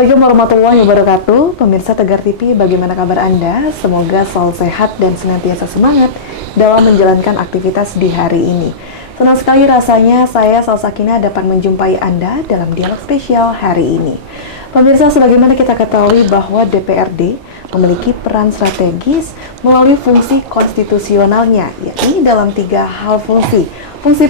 Assalamualaikum warahmatullahi wabarakatuh. Pemirsa Tegar TV, bagaimana kabar Anda? Semoga selalu sehat dan senantiasa semangat dalam menjalankan aktivitas di hari ini. Senang sekali rasanya saya, Salsakina, dapat menjumpai Anda dalam dialog spesial hari ini. Pemirsa, sebagaimana kita ketahui bahwa DPRD memiliki peran strategis melalui fungsi konstitusionalnya, yakni dalam 3 hal fungsi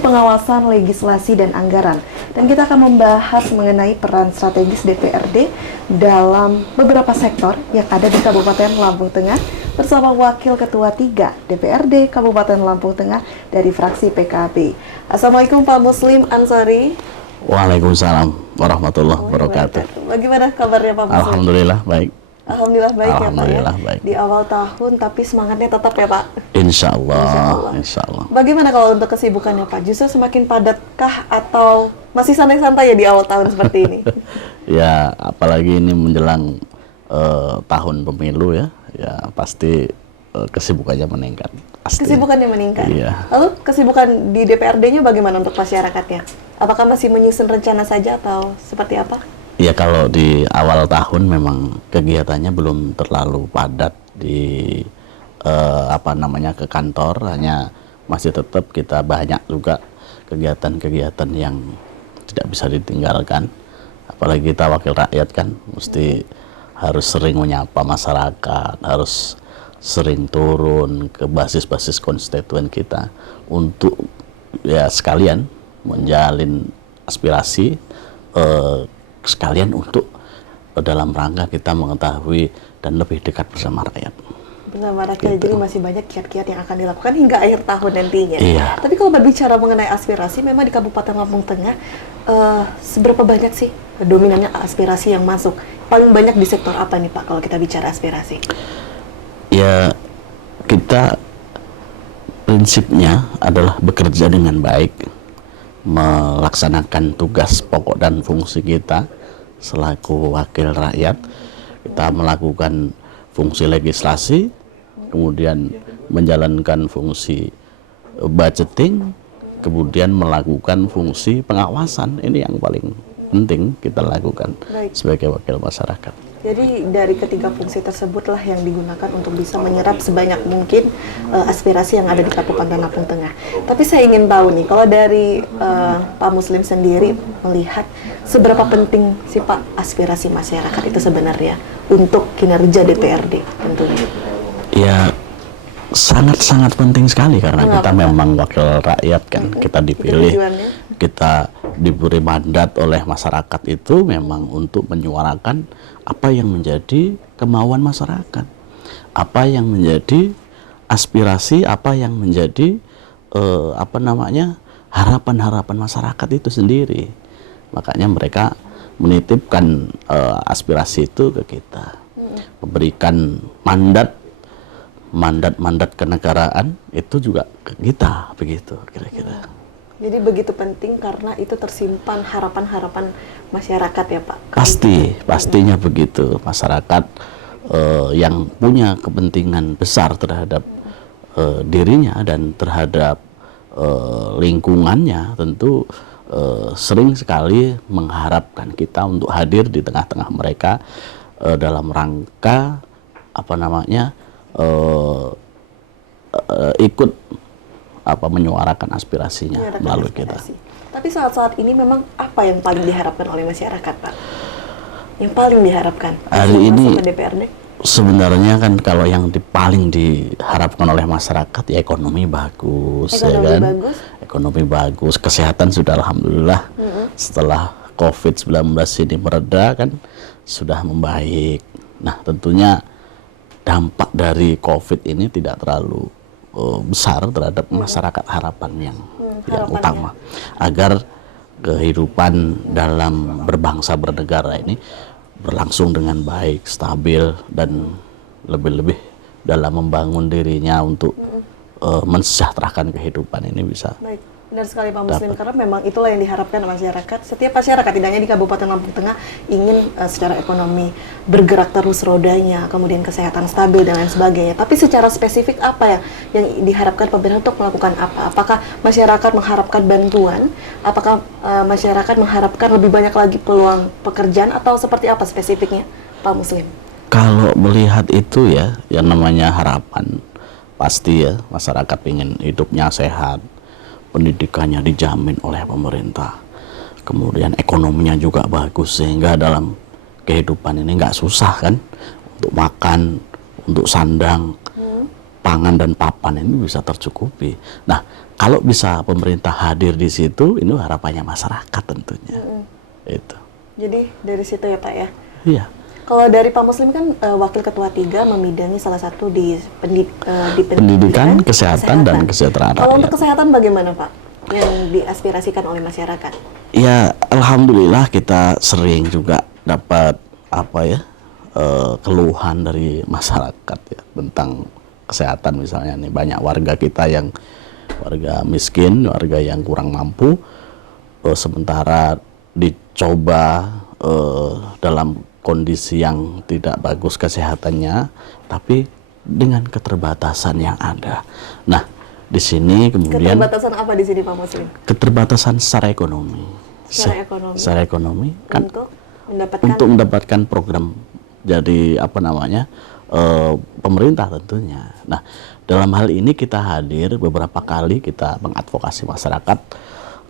pengawasan, legislasi, dan anggaran. Dan kita akan membahas mengenai peran strategis DPRD dalam beberapa sektor yang ada di Kabupaten Lampung Tengah bersama Wakil Ketua 3 DPRD Kabupaten Lampung Tengah dari fraksi PKB. Assalamualaikum Pak Muslim Ansori. Waalaikumsalam warahmatullahi wabarakatuh. Bagaimana kabarnya Pak Muslim? Alhamdulillah baik. Alhamdulillah baik Alhamdulillah, ya Pak baik. Di awal tahun tapi semangatnya tetap ya Pak? Insya Allah. Bagaimana kalau untuk kesibukannya Pak? Justru semakin padatkah atau masih santai-santai ya di awal tahun seperti ini? Ya, apalagi ini menjelang tahun pemilu ya pasti kesibukannya meningkat. Pasti. Kesibukannya meningkat? Iya. Lalu kesibukan di DPRD-nya bagaimana untuk masyarakatnya? Apakah masih menyusun rencana saja atau seperti apa? Ya, kalau di awal tahun memang kegiatannya belum terlalu padat di ke kantor, hanya masih tetap kita banyak juga kegiatan-kegiatan yang tidak bisa ditinggalkan. Apalagi kita wakil rakyat kan, mesti harus sering menyapa masyarakat, harus sering turun ke basis-basis konstituen kita untuk ya sekalian menjalin aspirasi, sekalian untuk dalam rangka kita mengetahui dan lebih dekat bersama rakyat. Bersama rakyat, gitu. Jadi masih banyak kiat-kiat yang akan dilakukan hingga akhir tahun nantinya. Iya. Tapi kalau berbicara mengenai aspirasi, memang di Kabupaten Lampung Tengah, seberapa banyak sih dominannya aspirasi yang masuk? Paling banyak di sektor apa nih Pak kalau kita bicara aspirasi? Ya, kita prinsipnya adalah bekerja dengan baik, melaksanakan tugas pokok dan fungsi kita selaku wakil rakyat. Kita melakukan fungsi legislasi, kemudian menjalankan fungsi budgeting, kemudian melakukan fungsi pengawasan. Ini yang paling penting kita lakukan sebagai wakil masyarakat. Jadi dari ketiga fungsi tersebutlah yang digunakan untuk bisa menyerap sebanyak mungkin aspirasi yang ada di Kabupaten Lampung Tengah. Tapi saya ingin tahu nih, kalau dari Pak Muslim sendiri melihat seberapa penting sih Pak aspirasi masyarakat itu sebenarnya untuk kinerja DPRD tentunya? Ya, sangat-sangat penting sekali karena kita memang wakil rakyat kan, kita dipilih, kita diberi mandat oleh masyarakat itu memang untuk menyuarakan apa yang menjadi kemauan masyarakat, apa yang menjadi aspirasi, apa yang menjadi harapan-harapan masyarakat itu sendiri. Makanya mereka menitipkan aspirasi itu ke kita, memberikan mandat kenegaraan itu juga ke kita, begitu kira-kira. Jadi begitu penting karena itu tersimpan harapan-harapan masyarakat ya Pak? Pastinya begitu. Masyarakat yang punya kepentingan besar terhadap dirinya dan terhadap lingkungannya tentu sering sekali mengharapkan kita untuk hadir di tengah-tengah mereka dalam rangka ikut menyuarakan aspirasinya melalui kita. Tapi saat-saat ini memang apa yang paling diharapkan oleh masyarakat Pak? Yang paling diharapkan hari ini DPRD? Sebenarnya kan kalau yang paling diharapkan oleh masyarakat ya ekonomi bagus, ekonomi bagus, kesehatan sudah alhamdulillah setelah COVID-19 ini mereda kan sudah membaik. Nah tentunya dampak dari COVID ini tidak terlalu besar terhadap masyarakat, harapan yang utama agar kehidupan dalam berbangsa bernegara ini berlangsung dengan baik, stabil, dan lebih-lebih dalam membangun dirinya untuk mensejahterakan kehidupan ini bisa Benar sekali Pak Muslim, karena memang itulah yang diharapkan masyarakat. Setiap masyarakat, tidak hanya di Kabupaten Lampung Tengah, ingin secara ekonomi bergerak terus rodanya, kemudian kesehatan stabil dan lain sebagainya. Tapi secara spesifik apa ya yang diharapkan pemerintah untuk melakukan apa? Apakah masyarakat mengharapkan bantuan? Apakah masyarakat mengharapkan lebih banyak lagi peluang pekerjaan atau seperti apa spesifiknya Pak Muslim? Kalau melihat itu ya, yang namanya harapan, pasti ya masyarakat ingin hidupnya sehat, pendidikannya dijamin oleh pemerintah, kemudian ekonominya juga bagus, sehingga dalam kehidupan ini nggak susah kan, untuk makan, untuk sandang, pangan dan papan ini bisa tercukupi. Nah, kalau bisa pemerintah hadir di situ, ini harapannya masyarakat tentunya. Itu. Jadi dari situ ya Pak ya? Iya. Kalau dari Pak Muslim kan Wakil Ketua 3 membidangi salah satu di pendidikan, kesehatan, dan kesejahteraan Kalau rakyat. untuk kesehatan bagaimana Pak? Yang diaspirasikan oleh masyarakat? Ya, alhamdulillah kita sering juga dapat keluhan dari masyarakat ya tentang kesehatan. Misalnya nih, banyak warga kita yang warga miskin, warga yang kurang mampu, sementara dicoba dalam kondisi yang tidak bagus kesehatannya, tapi dengan keterbatasan yang ada. Nah, di sini kemudian Keterbatasan apa di sini Pak Muslim? keterbatasan secara ekonomi. Secara ekonomi kan untuk mendapatkan program jadi pemerintah tentunya. Nah, dalam hal ini kita hadir beberapa kali, kita mengadvokasi masyarakat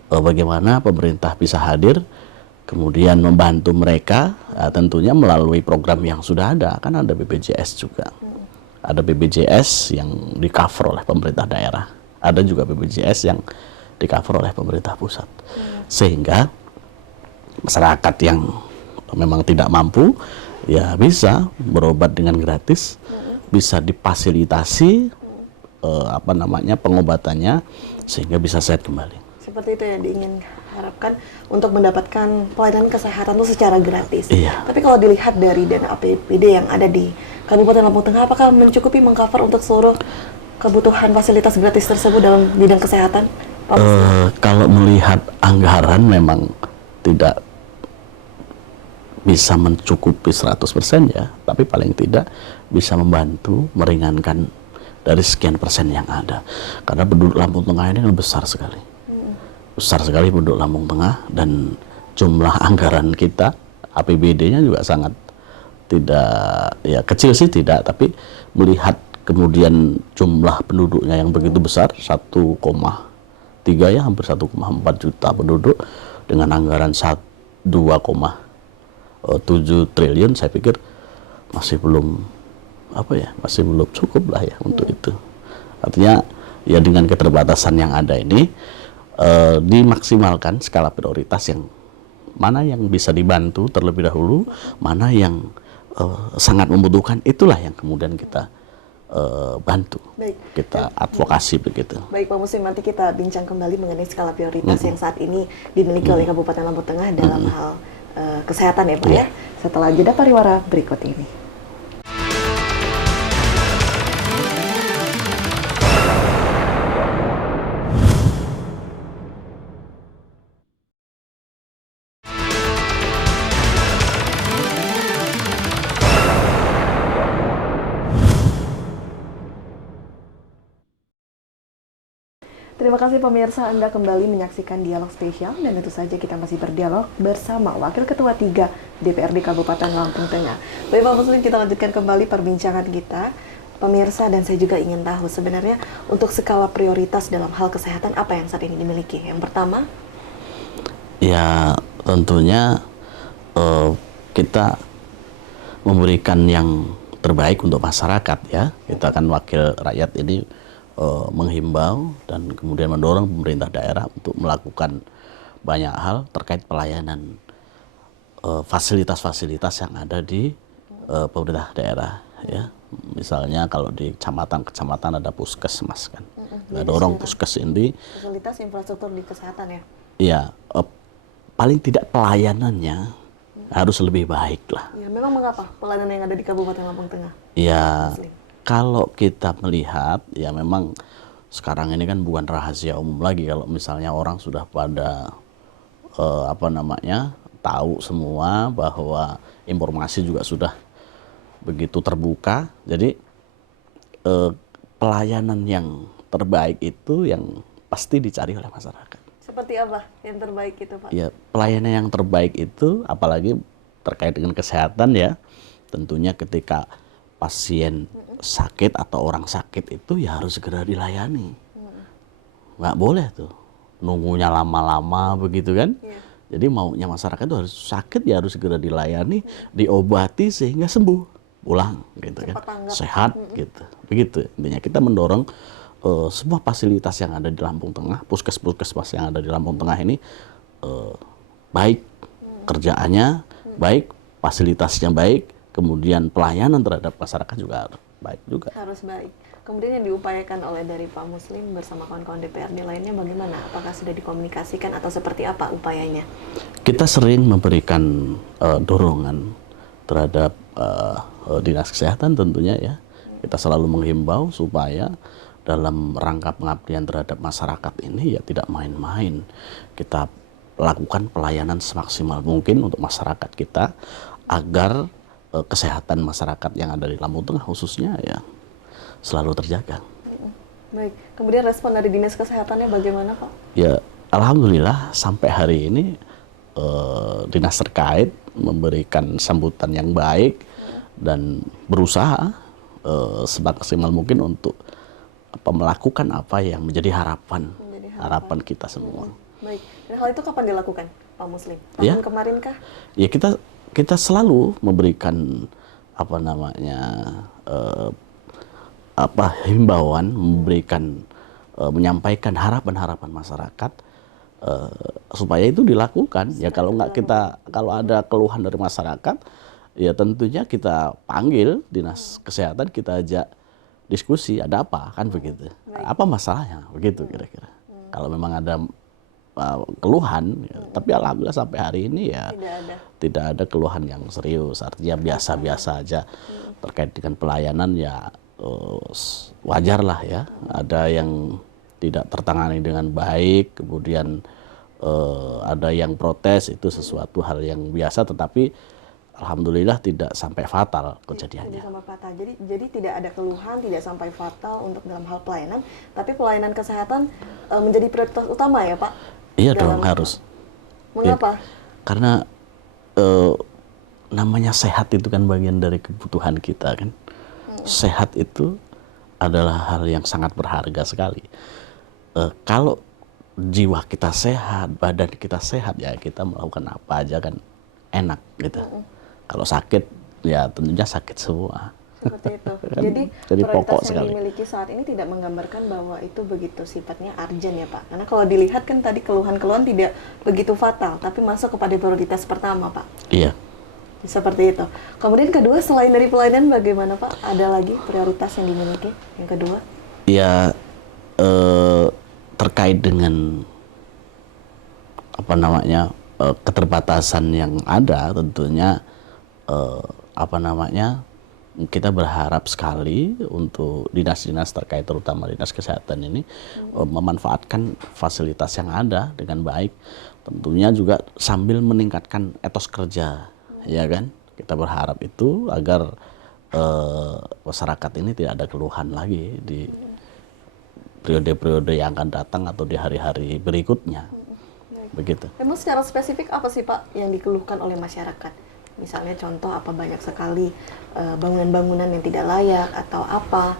bagaimana pemerintah bisa hadir, kemudian membantu mereka, tentunya melalui program yang sudah ada. Kan ada BPJS juga, ada BPJS yang di cover oleh pemerintah daerah, ada juga BPJS yang di cover oleh pemerintah pusat, sehingga masyarakat yang memang tidak mampu ya bisa berobat dengan gratis, bisa difasilitasi pengobatannya sehingga bisa sehat kembali. Seperti itu ya diingin harapkan untuk mendapatkan pelayanan kesehatan itu secara gratis. Iya. Tapi kalau dilihat dari dana APBD yang ada di Kabupaten Lampung Tengah, apakah mencukupi mengcover untuk seluruh kebutuhan fasilitas gratis tersebut dalam bidang kesehatan? Kalau melihat anggaran memang tidak bisa mencukupi 100% ya, tapi paling tidak bisa membantu meringankan dari sekian persen yang ada. Karena penduduk Lampung Tengah ini kan besar sekali. Besar sekali penduduk Lampung Tengah, dan jumlah anggaran kita APBD-nya juga sangat tidak, ya kecil sih tidak, tapi melihat kemudian jumlah penduduknya yang begitu besar, 1,3 ya, hampir 1,4 juta penduduk dengan anggaran 2,7 triliun, saya pikir masih belum masih belum cukup lah ya untuk itu. Artinya ya dengan keterbatasan yang ada ini, dimaksimalkan skala prioritas, yang mana yang bisa dibantu terlebih dahulu, mana yang sangat membutuhkan, itulah yang kemudian kita bantu. Baik. Kita advokasi begitu. Baik Pak Muslim, nanti kita bincang kembali mengenai skala prioritas yang saat ini dimiliki oleh Kabupaten Lampung Tengah dalam hal kesehatan ya Pak ya, setelah jeda pariwara berikut ini. Terima kasih pemirsa, Anda kembali menyaksikan Dialog Spesial, dan tentu saja kita masih berdialog bersama Wakil Ketua 3 DPRD Kabupaten Lampung Tengah. Baik Pak Muslim, kita lanjutkan kembali perbincangan kita. Pemirsa, dan saya juga ingin tahu sebenarnya untuk skala prioritas dalam hal kesehatan apa yang saat ini dimiliki? Yang pertama? Ya tentunya kita memberikan yang terbaik untuk masyarakat ya. Kita kan wakil rakyat ini menghimbau dan kemudian mendorong pemerintah daerah untuk melakukan banyak hal terkait pelayanan fasilitas-fasilitas yang ada di pemerintah daerah ya. Misalnya kalau di kecamatan ada puskesmas kan. Kita dorong puskes ini fasilitas infrastruktur di kesehatan ya. Iya, paling tidak pelayanannya harus lebih baik lah. Ya, memang mengapa pelayanan yang ada di Kabupaten Lampung Tengah? Ya, kalau kita melihat ya memang sekarang ini kan bukan rahasia umum lagi kalau misalnya orang sudah pada tahu semua bahwa informasi juga sudah begitu terbuka. Jadi pelayanan yang terbaik itu yang pasti dicari oleh masyarakat. Seperti apa yang terbaik itu, Pak? Ya, pelayanan yang terbaik itu apalagi terkait dengan kesehatan ya, tentunya ketika pasien sakit atau orang sakit itu ya harus segera dilayani. Nggak boleh tuh nunggunya lama-lama begitu kan. Jadi maunya masyarakat itu harus sakit ya harus segera dilayani, diobati sehingga sembuh, pulang gitu kan, sehat gitu. Begitu intinya kita mendorong semua fasilitas yang ada di Lampung Tengah, puskesmas yang ada di Lampung Tengah ini baik kerjaannya, baik fasilitasnya baik, kemudian pelayanan terhadap masyarakat juga harus baik juga. Harus baik. Kemudian yang diupayakan oleh dari Pak Muslim bersama kawan-kawan DPRD lainnya bagaimana? Apakah sudah dikomunikasikan atau seperti apa upayanya? Kita sering memberikan dorongan terhadap dinas kesehatan tentunya ya. Kita selalu menghimbau supaya dalam rangka pengabdian terhadap masyarakat ini ya tidak main-main. Kita lakukan pelayanan semaksimal mungkin untuk masyarakat kita agar kesehatan masyarakat yang ada di Lampung Tengah khususnya ya selalu terjaga. Baik, kemudian respon dari dinas kesehatannya bagaimana, Pak? Ya, alhamdulillah sampai hari ini dinas terkait memberikan sambutan yang baik dan berusaha semaksimal mungkin untuk melakukan apa yang menjadi harapan kita semua. Baik, dan hal itu kapan dilakukan, Pak Muslim? Tahun Ya. kemarin kah? Ya kita selalu memberikan himbauan, menyampaikan harapan-harapan masyarakat supaya itu dilakukan. Ya kalau ada keluhan dari masyarakat, ya tentunya kita panggil dinas kesehatan, kita ajak diskusi, ada apa kan begitu? Apa masalahnya begitu kira-kira? Kalau memang ada keluhan, ya, tapi alhamdulillah sampai hari ini ya tidak ada keluhan yang serius, artinya biasa-biasa aja. Terkait dengan pelayanan ya wajar lah ya, ada yang tidak tertangani dengan baik, kemudian ada yang protes, itu sesuatu hal yang biasa, tetapi alhamdulillah tidak sampai fatal kejadiannya. Tidak sampai fatal. Jadi tidak ada keluhan, tidak sampai fatal untuk dalam hal pelayanan, tapi pelayanan kesehatan menjadi prioritas utama ya, Pak? Iya dong, harus. Mengapa? Ya, karena namanya sehat itu kan bagian dari kebutuhan kita kan. Sehat itu adalah hal yang sangat berharga sekali. Kalau jiwa kita sehat, badan kita sehat, ya kita melakukan apa aja kan enak gitu. Kalau sakit, ya tentunya sakit semua. Seperti itu. Jadi prioritas yang dimiliki saat ini tidak menggambarkan bahwa itu begitu sifatnya urgent ya, Pak. Karena kalau dilihat kan tadi keluhan-keluhan tidak begitu fatal, tapi masuk kepada prioritas pertama, Pak. Iya. Seperti itu. Kemudian kedua, selain dari pelayanan bagaimana, Pak? Ada lagi prioritas yang dimiliki yang kedua? Ya terkait dengan keterbatasan yang ada, tentunya kita berharap sekali untuk dinas-dinas terkait, terutama dinas kesehatan ini memanfaatkan fasilitas yang ada dengan baik, tentunya juga sambil meningkatkan etos kerja, ya kan? Kita berharap itu agar masyarakat ini tidak ada keluhan lagi di periode-periode yang akan datang atau di hari-hari berikutnya. Begitu. Memang secara spesifik apa sih, Pak, yang dikeluhkan oleh masyarakat? Misalnya contoh apa, banyak sekali bangunan-bangunan yang tidak layak atau apa?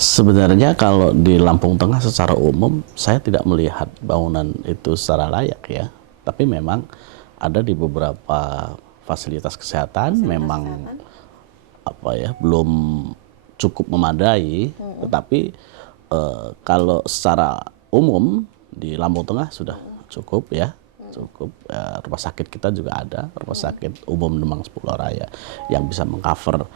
Sebenarnya kalau di Lampung Tengah secara umum saya tidak melihat bangunan itu secara layak ya. Tapi memang ada di beberapa fasilitas kesehatan memang belum cukup memadai. Tetapi kalau secara umum di Lampung Tengah sudah cukup ya. Cukup. Rumah sakit kita juga ada, rumah sakit umum Demang Sepuluh Raya yang bisa mengcover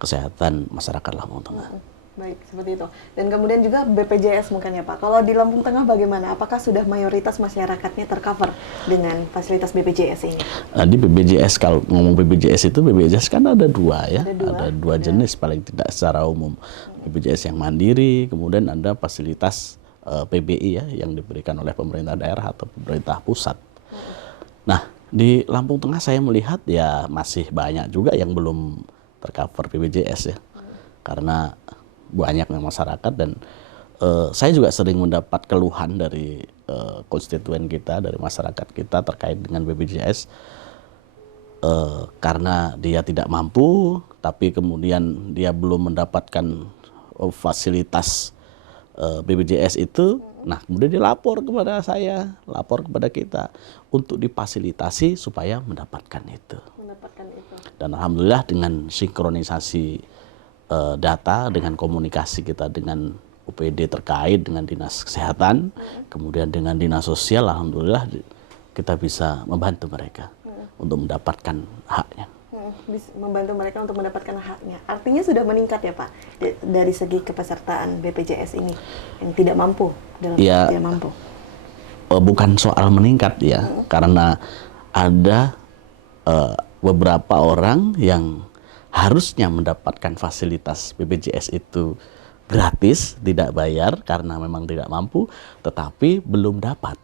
kesehatan masyarakat Lampung Tengah. Baik, seperti itu. Dan kemudian juga BPJS mungkin ya Pak. Kalau di Lampung Tengah bagaimana? Apakah sudah mayoritas masyarakatnya tercover dengan fasilitas BPJS ini? Di BPJS, kalau ngomong BPJS itu, BPJS kan ada dua ya, Ada dua jenis paling tidak secara umum. BPJS yang mandiri, kemudian ada fasilitas PBI ya yang diberikan oleh pemerintah daerah atau pemerintah pusat. Nah, di Lampung Tengah saya melihat ya masih banyak juga yang belum tercover BPJS ya, karena banyaknya masyarakat dan saya juga sering mendapat keluhan dari konstituen kita, dari masyarakat kita terkait dengan BPJS karena dia tidak mampu, tapi kemudian dia belum mendapatkan fasilitas BPJS itu. Nah, kemudian dia lapor kepada saya, lapor kepada kita untuk difasilitasi supaya mendapatkan itu. Dan alhamdulillah dengan sinkronisasi data, dengan komunikasi kita dengan UPD terkait dengan dinas kesehatan, kemudian dengan dinas sosial, alhamdulillah kita bisa membantu mereka untuk mendapatkan haknya. Membantu mereka untuk mendapatkan haknya. Artinya sudah meningkat ya Pak dari segi kepesertaan BPJS ini yang tidak mampu dalam ya, tidak mampu. Bukan soal meningkat ya, karena ada beberapa orang yang harusnya mendapatkan fasilitas BPJS itu gratis, tidak bayar karena memang tidak mampu, tetapi belum dapat.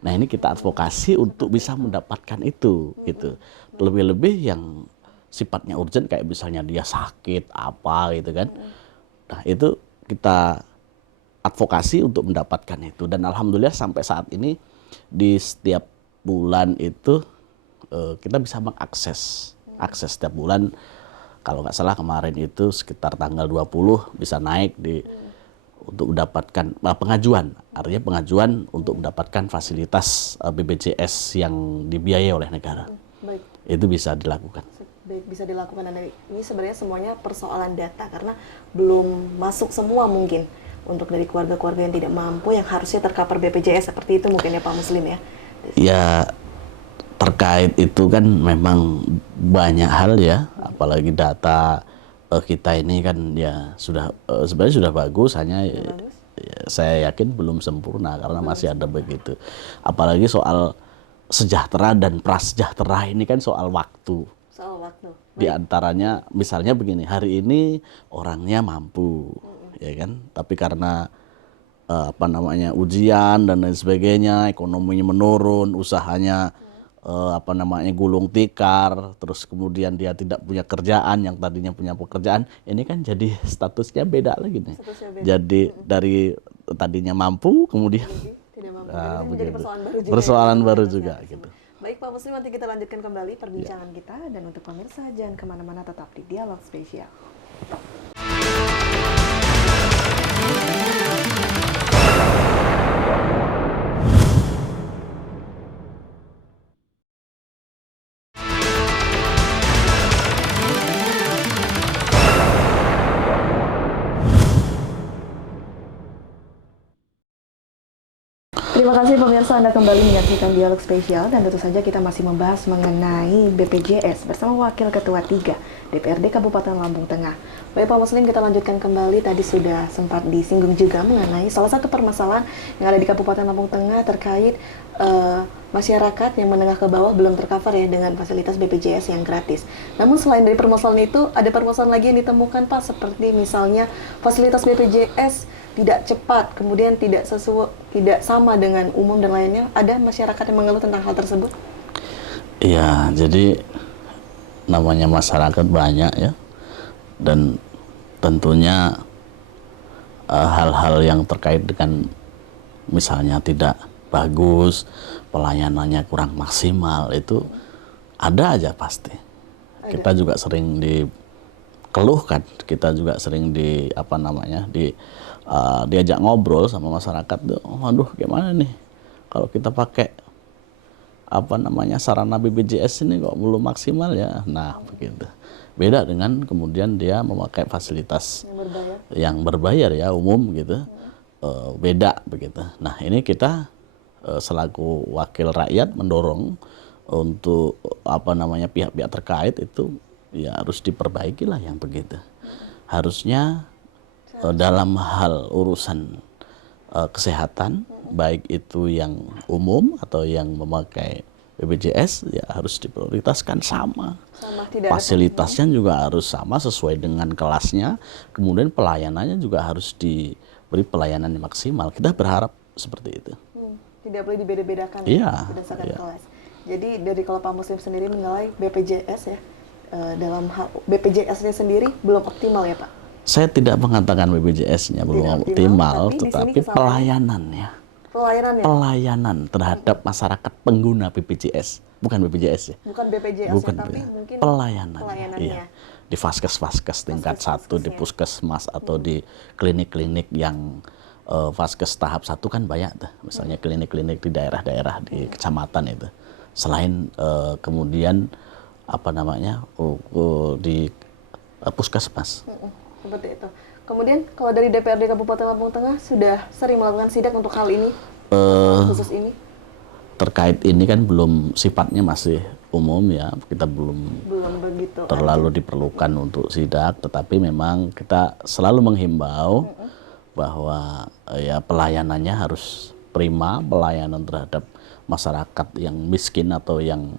Nah, ini kita advokasi untuk bisa mendapatkan itu, gitu. Lebih-lebih yang sifatnya urgent kayak misalnya dia sakit apa gitu kan. Nah, itu kita advokasi untuk mendapatkan itu, dan alhamdulillah sampai saat ini di setiap bulan itu kita bisa mengakses setiap bulan. Kalau nggak salah kemarin itu sekitar tanggal 20 bisa naik untuk mendapatkan pengajuan, artinya pengajuan untuk mendapatkan fasilitas BPJS yang dibiayai oleh negara. Baik. Itu bisa dilakukan. Baik, bisa dilakukan, dan ini sebenarnya semuanya persoalan data karena belum masuk semua mungkin untuk dari keluarga-keluarga yang tidak mampu yang harusnya tercover BPJS seperti itu mungkin ya Pak Muslim ya. Ya, terkait itu kan memang banyak hal ya, apalagi data kita ini kan ya sudah sebenarnya sudah bagus, hanya ya, saya yakin belum sempurna karena masih ada begitu. Apalagi soal sejahtera dan prasejahtera ini kan soal waktu. Soal waktu. Di antaranya misalnya begini, hari ini orangnya mampu, ya kan, tapi karena ujian dan lain sebagainya, ekonominya menurun, usahanya gulung tikar, terus kemudian dia tidak punya kerjaan, yang tadinya punya pekerjaan, ini kan jadi statusnya beda lagi nih. Beda. Jadi dari tadinya mampu, kemudian tidak mampu. Jadi menjadi persoalan baru juga gitu. Baik Pak Muslim, nanti kita lanjutkan kembali perbincangan kita, dan untuk pemirsa jangan kemana-mana, tetap di Dialog Spesial. Terima kasih pemirsa, Anda kembali menyaksikan Dialog Spesial, dan tentu saja kita masih membahas mengenai BPJS bersama Wakil Ketua 3 DPRD Kabupaten Lampung Tengah. Baik Pak Muslim, kita lanjutkan kembali. Tadi sudah sempat disinggung juga mengenai salah satu permasalahan yang ada di Kabupaten Lampung Tengah terkait masyarakat yang menengah ke bawah belum tercover ya dengan fasilitas BPJS yang gratis. Namun selain dari permasalahan itu, ada permasalahan lagi yang ditemukan Pak, seperti misalnya fasilitas BPJS tidak cepat, kemudian tidak sama dengan umum dan lainnya. Ada masyarakat yang mengeluh tentang hal tersebut? Iya, jadi namanya masyarakat banyak ya, dan tentunya hal-hal yang terkait dengan misalnya tidak bagus, pelayanannya kurang maksimal, itu ada aja pasti. Kita juga sering dikeluhkan, kita juga sering diajak ngobrol sama masyarakat tuh, waduh gimana nih kalau kita pakai sarana BPJS ini kok belum maksimal ya. Nah, begitu. Beda dengan kemudian dia memakai fasilitas yang berbayar ya, umum gitu. Beda begitu. Nah, ini kita selaku wakil rakyat mendorong untuk pihak-pihak terkait itu ya harus diperbaiki lah yang begitu. Harusnya dalam hal urusan kesehatan, baik itu yang umum atau yang memakai BPJS, ya harus diprioritaskan sama. Tidak ada Fasilitasnya juga harus sama sesuai dengan kelasnya, kemudian pelayanannya juga harus diberi pelayanan yang maksimal. Kita berharap seperti itu. Tidak boleh dibeda-bedakan Iya, berdasarkan iya. kelas. Jadi dari kalau Pak Muslim sendiri menilai BPJS ya, dalam hal BPJS-nya sendiri belum optimal ya Pak? Saya tidak mengatakan BPJS-nya belum optimal, tapi di sini tetapi kesalahan- pelayanannya. Pelayanannya Pelayanan terhadap masyarakat pengguna BPJS, bukan BPJS ya. bukan BPJS Bukan tapi BPJS. mungkin Pelayanannya. pelayanannya. Iya. Di vaskes-vaskes tingkat 1, di puskesmas atau di klinik-klinik yang vaskes tahap 1 kan banyak tuh. Misalnya klinik-klinik di daerah-daerah di kecamatan itu. Selain kemudian apa namanya di puskesmas. Seperti itu. Kemudian kalau dari DPRD Kabupaten Lampung Tengah sudah sering melakukan sidak untuk hal ini, khusus ini? Terkait ini kan belum, sifatnya masih umum ya, kita belum begitu terlalu diperlukan untuk sidak, tetapi memang kita selalu menghimbau bahwa ya pelayanannya harus prima, pelayanan terhadap masyarakat yang miskin atau yang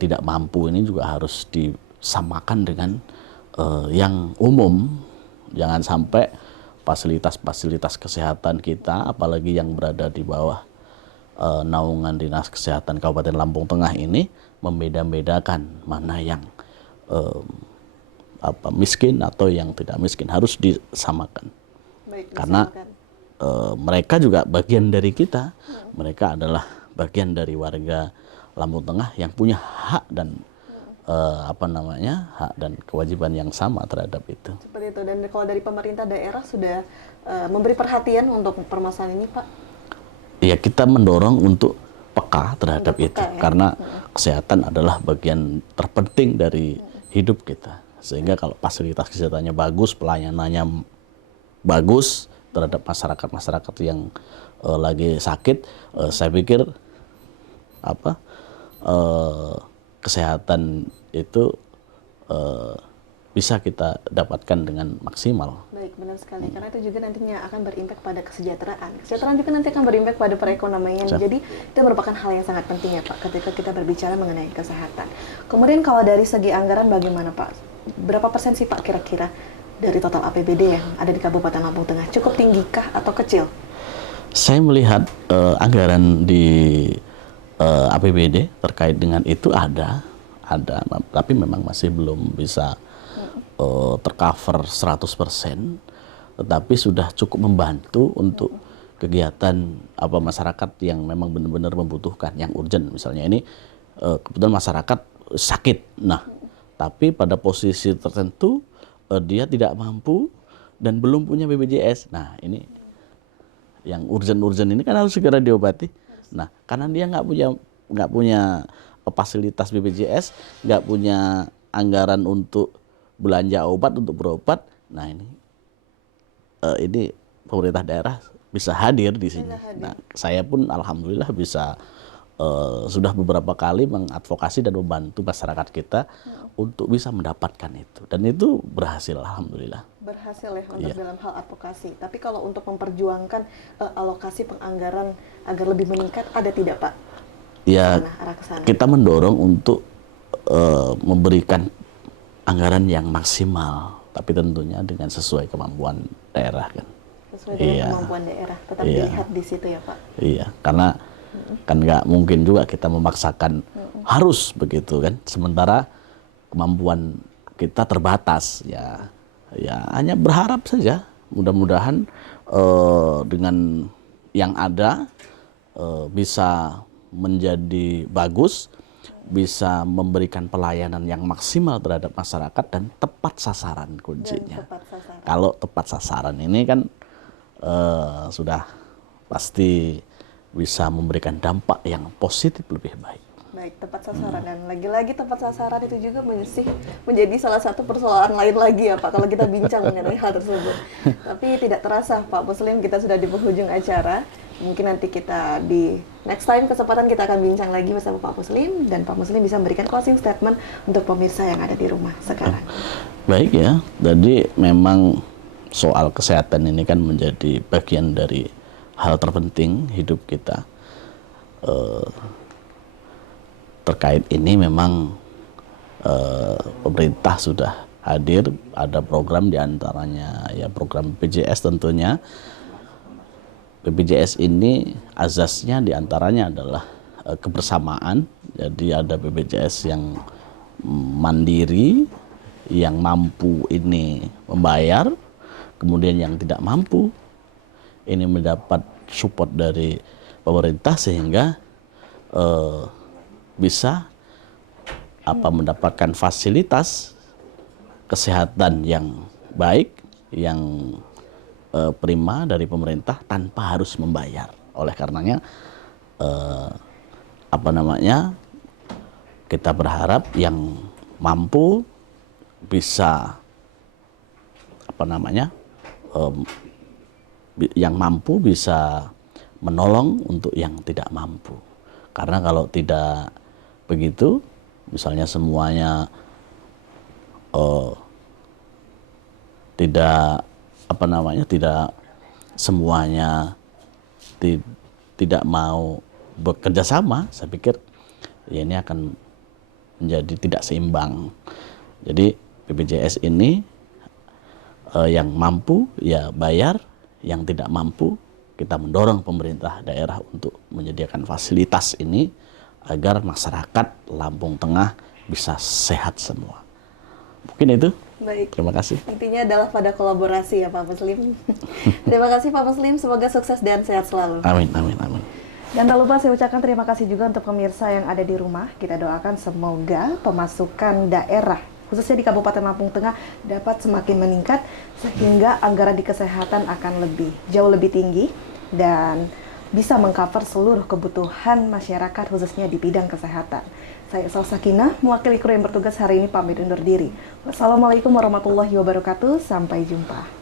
tidak mampu ini juga harus disamakan dengan yang umum. Jangan sampai fasilitas-fasilitas kesehatan kita, apalagi yang berada di bawah naungan Dinas Kesehatan Kabupaten Lampung Tengah ini, membeda-bedakan mana yang miskin atau yang tidak miskin, harus disamakan. Baik, Karena mereka juga bagian dari kita, mereka adalah bagian dari warga Lampung Tengah yang punya hak dan hak dan kewajiban yang sama terhadap itu. seperti itu. Dan kalau dari pemerintah daerah sudah memberi perhatian untuk permasalahan ini, Pak? Ya, kita mendorong untuk peka terhadap Untuk itu, peka, ya? karena kesehatan adalah bagian terpenting dari hidup kita. Sehingga kalau fasilitas kesehatannya bagus, pelayanannya bagus terhadap masyarakat-masyarakat yang lagi sakit, saya pikir kesehatan itu bisa kita dapatkan dengan maksimal. Baik, benar sekali. Karena itu juga nantinya akan berimpak pada kesejahteraan. Kesejahteraan juga nanti akan berimpak pada perekonomian. Jadi itu merupakan hal yang sangat penting ya Pak, ketika kita berbicara mengenai kesehatan. Kemudian kalau dari segi anggaran bagaimana Pak? Berapa persen sih Pak kira-kira dari total APBD yang ada di Kabupaten Lampung Tengah? Cukup tinggikah atau kecil? Saya melihat anggaran di APBD terkait dengan itu ada, tapi memang masih belum bisa tercover 100%, tetapi sudah cukup membantu untuk kegiatan masyarakat yang memang benar-benar membutuhkan, yang urgent. Misalnya ini kebetulan masyarakat sakit, nah tapi pada posisi tertentu dia tidak mampu dan belum punya BPJS. Nah ini yang urgent ini kan harus segera diobati. Nah karena dia nggak punya fasilitas BPJS, nggak punya anggaran untuk belanja obat, untuk berobat. Nah ini pemerintah daerah bisa hadir di sini. Nah saya pun alhamdulillah bisa sudah beberapa kali mengadvokasi dan membantu masyarakat kita untuk bisa mendapatkan itu, dan itu berhasil alhamdulillah. Berhasil ya untuk dalam hal advokasi. Tapi kalau untuk memperjuangkan alokasi penganggaran agar lebih meningkat, ada tidak Pak? Ya, Arah ke sana. kita mendorong untuk memberikan anggaran yang maksimal, tapi tentunya dengan sesuai kemampuan daerah kan. Sesuai dengan kemampuan daerah, tetap dilihat di situ ya Pak. Iya, karena kan nggak mungkin juga kita memaksakan harus begitu kan, sementara kemampuan kita terbatas ya. Ya hanya berharap saja, mudah-mudahan dengan yang ada bisa menjadi bagus, bisa memberikan pelayanan yang maksimal terhadap masyarakat dan tepat sasaran kuncinya. Tepat sasaran. Kalau tepat sasaran ini kan sudah pasti bisa memberikan dampak yang positif lebih baik. Baik, tepat sasaran. Dan lagi-lagi tepat sasaran itu juga menjadi salah satu persoalan lain lagi ya Pak, kalau kita bincang mengenai hal tersebut. Tapi tidak terasa Pak Muslim, kita sudah di penghujung acara. Mungkin nanti kita di next time kesempatan kita akan bincang lagi bersama Pak Muslim, dan Pak Muslim bisa memberikan closing statement untuk pemirsa yang ada di rumah sekarang. Baik ya, jadi memang soal kesehatan ini kan menjadi bagian dari hal terpenting hidup kita. Terkait ini memang pemerintah sudah hadir, ada program diantaranya ya program BPJS tentunya. BPJS ini azasnya diantaranya adalah kebersamaan, jadi ada BPJS yang mandiri, yang mampu ini membayar, kemudian yang tidak mampu ini mendapat support dari pemerintah sehingga bisa mendapatkan fasilitas kesehatan yang baik, yang prima dari pemerintah tanpa harus membayar. Oleh karenanya kita berharap yang mampu bisa yang mampu bisa menolong untuk yang tidak mampu. Karena kalau tidak begitu, misalnya semuanya tidak semuanya tidak mau bekerja sama, saya pikir ya ini akan menjadi tidak seimbang. Jadi BPJS ini yang mampu ya bayar, yang tidak mampu kita mendorong pemerintah daerah untuk menyediakan fasilitas ini agar masyarakat Lampung Tengah bisa sehat semua. Mungkin itu. Baik. Terima kasih. Intinya adalah pada kolaborasi ya Pak Muslim. Terima kasih Pak Muslim, semoga sukses dan sehat selalu. Amin, amin, amin. Dan tak lupa saya ucapkan terima kasih juga untuk pemirsa yang ada di rumah. Kita doakan semoga pemasukan daerah, khususnya di Kabupaten Lampung Tengah, dapat semakin meningkat sehingga anggaran di kesehatan akan jauh lebih tinggi dan bisa mengcover seluruh kebutuhan masyarakat khususnya di bidang kesehatan. Saya Salsa Sakinah, mewakili kru yang bertugas hari ini pamit undur diri. Wassalamualaikum warahmatullahi wabarakatuh. Sampai jumpa.